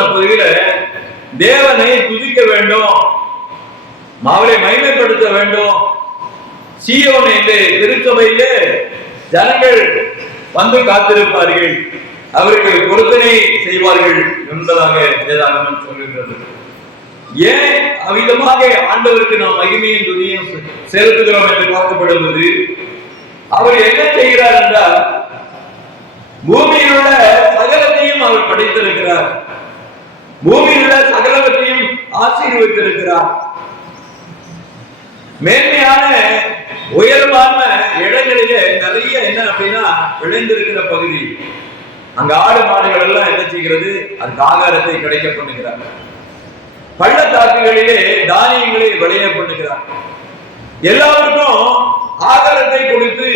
சொன்ன பகுதியில தேவனை துதிக்க வேண்டும், அவரை மகிமைப்படுத்த வேண்டும். சீயோன் என்ற திருச்சபையிலே ஜனங்கள் வந்து காத்திருப்பார்கள், அவருக்கு பொருத்தனை செய்வார்கள் என்பதாக வேதாகமம் சொல்லுகிறது. ஏன் அவ்விதமாக ஆண்டவருக்கு நாம் மகிமையும் துதியும் செலுத்துகிறோம் என்று பார்க்கப்படுவது, அவர் என்ன செய்கிறார் என்றால் பூமியில் உள்ள சகலத்தையும் அவர் படைத்திருக்கிறார், பூமியில் உள்ள சகலவற்றையும் ஆசீர்வதித்திருக்கிறார். மேன்மையான உயர்வான இடங்களிலே நிறைய என்ன அப்படின்னா விளைந்திருக்கிற பகுதி, அங்க ஆடு மாடுகள் எல்லாம் என்ன செய்கிறது, அதுக்கு ஆகாரத்தை கிடைக்க பண்ணுகிறார். பள்ளத்தாக்குகளிலே தானியங்களை விளைய பண்ணுகிறார். எல்லாருக்கும் ஆகாரத்தை கொடுத்து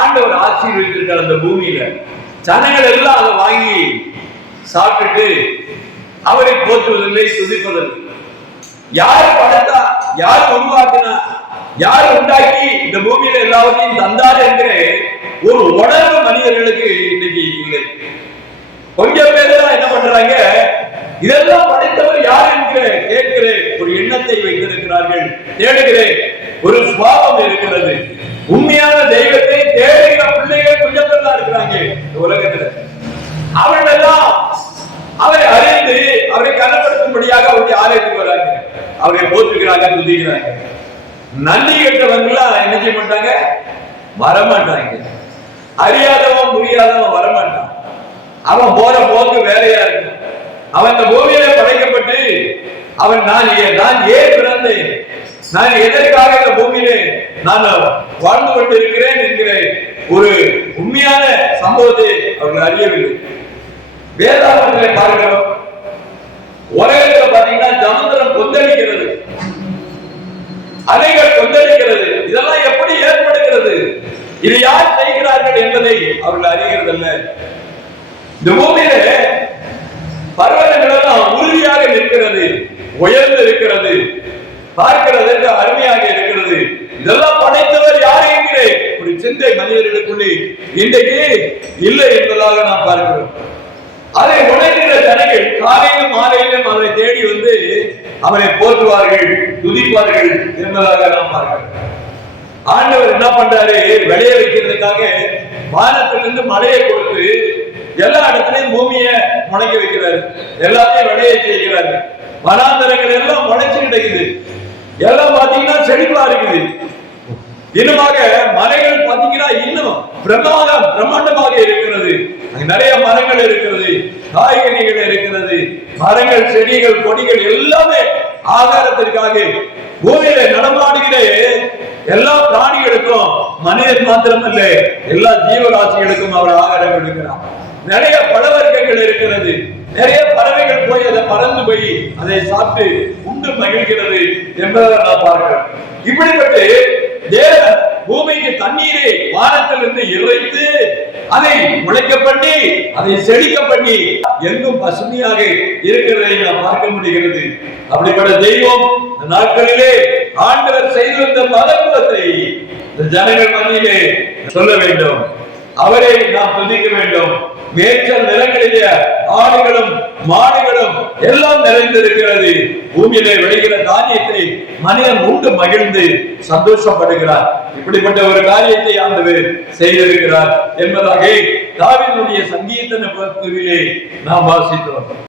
ஆண்டவர் ஆசீர்வதித்திருக்கார். அந்த பூமியில ஜனங்கள் எல்லாம் அதை வாங்கி சாப்பிட்டு அவரை போற்றுவதில்லை, துதிப்பதில்லை. யார் படைத்தா, யார் உருவாக்கினா, யார் உண்டாக்கி இந்த பூமியில எல்லாவற்றையும் தந்தார் என்கிற ஒரு உணர்வு மனிதர்களுக்கு இன்னைக்கு இல்லை. கொஞ்சம் பேர் தான் என்ன பண்றாங்க, இதெல்லாம் படைத்தவர் யார் என்கிற கேட்கிற ஒரு எண்ணத்தை வைத்திருக்கிறார்கள், தேடுகிற ஒரு சுவாபம் இருக்கிறது. உண்மையான தெய்வத்தை தேடுகிற பிள்ளைகள் கொஞ்சம் பேர் தான் இருக்கிறாங்க உலகத்துல. அவர்கள் எல்லாம் அவரை அறிந்து அவரை கனப்படுத்தும்படியாக அவருடைய ஆலயத்துக்கு வராங்க, அவரை போற்றுகிறாங்க, துதிக்கிறாங்க. நன்றி கெட்டவங்களா என்ன செய்ய மாட்டாங்க, வரமாட்டாங்க. அறியாதவன் புரியாதவன் வரமாட்டான். அவன் போற போக்கு வேலையா இருக்கு. அவன் இந்த பூமியில படைக்கப்பட்டு அவன் நான் ஏன் பிறந்தேன், நான் எதற்காக இந்த பூமியிலே நான் வாழ்ந்து கொண்டு இருக்கிறேன் என்கிற ஒரு உண்மையான சம்பவத்தை அவர்கள் அறியவில்லை. வேதாகமத்தை பார்க்கிறோம், உலகத்துல பாத்தீங்கன்னா சமுத்திரம் கொந்தளிக்கிறது, அலைகள் கொந்தளிக்கிறது. இதெல்லாம் எப்படி ஏற்படுகிறது, இது யார் செய்கிறார்கள் என்பதை அவர்கள் அறிகிறது அல்ல. இந்த பூமியில பர்வதங்கள் எல்லாம் உறுதியாக நிற்கிறது, உயர்ந்து இருக்கிறது, பார்க்கிறதற்கு அருமையாக இருக்கிறது. இதெல்லாம் படைத்தவர் யார் என்கிற ஒரு சிந்தை மனிதர்களுக்குள்ளே இன்றைக்கு இல்லை என்பதாக நாம் பார்க்கிறோம். அதை உணர்கிற ஜனங்கள் காலையிலும் மாலையிலும் அவரை தேடி வந்து அவரை போற்றுவார்கள், துதிப்பார்கள் என்பதாக நாம் பார்க்கிறோம். ஆண்டவர் என்ன பண்றாரு, விளைய வைக்கிறதுக்காக வானத்திலிருந்து மழையை கொடுத்து எல்லா இடத்துலயும் பூமியை முளைக்க வைக்கிறாரு, எல்லாத்தையும் விளைய செய்கிறாரு. வனாந்தரங்கள் எல்லாம் முளைச்சு கிடைக்குது, எல்லாம் பாத்தீங்கன்னா செழிப்பா இருக்குது. இன்னுமாக மலைகள் பாத்தீங்கன்னா இன்னும் பிரம்மாண்டமாக இருக்கிறது. நிறைய மரங்கள் இருக்கிறது, காய்கறிகள் இருக்கிறது, மரங்கள், செடிகள், கொடிகள் எல்லாமே ஆகாரத்திற்காக பூமியில நடமாடுகிற எல்லா பிராணிகளுக்கும், மனிதன் மாத்திரமல்ல எல்லா ஜீவராசிகளுக்கும் அவர் ஆகாரம் எடுக்கிறார். நிறைய பழவர்க்கங்கள் இருக்கிறது, நிறைய பறவைகள் போய் அதை பறந்து போய் அதை சாப்பிட்டு உண்டு மகிழ்கிறது என்பதை நான் பார்க்கிறேன். இப்படிப்பட்டு தேவன் பூமிக்கு தண்ணீரை வானத்திலிருந்து இறைத்து அதை முளைக்க பண்ணி அதை செழிக்க பண்ணி எங்கும் பசுமையாக இருக்கிறதை நாம் பார்க்க முடிகிறது. அப்படிப்பட்ட தெய்வம் இந்த நாட்களிலே ஆண்டவர் செய்திருந்த மகத்துவத்தை ஜனங்கள் மத்தியிலே சொல்ல வேண்டும், அவரை நாம் துதிக்க வேண்டும். மேய்ச்சல் நிலங்களிலே ஆடுகளும் மாடுகளும் எல்லாம் நிறைந்திருக்கிறது. பூமியிலே விளைகிற தானியத்தை மனிதன் உண்டு மகிழ்ந்து சந்தோஷப்படுகிறார். இப்படிப்பட்ட ஒரு காரியத்தை ஆண்டவர் செய்திருக்கிறார் என்பதாக தாவீதுடைய சங்கீத புத்தகத்திலே நாம் வாசித்தோம்.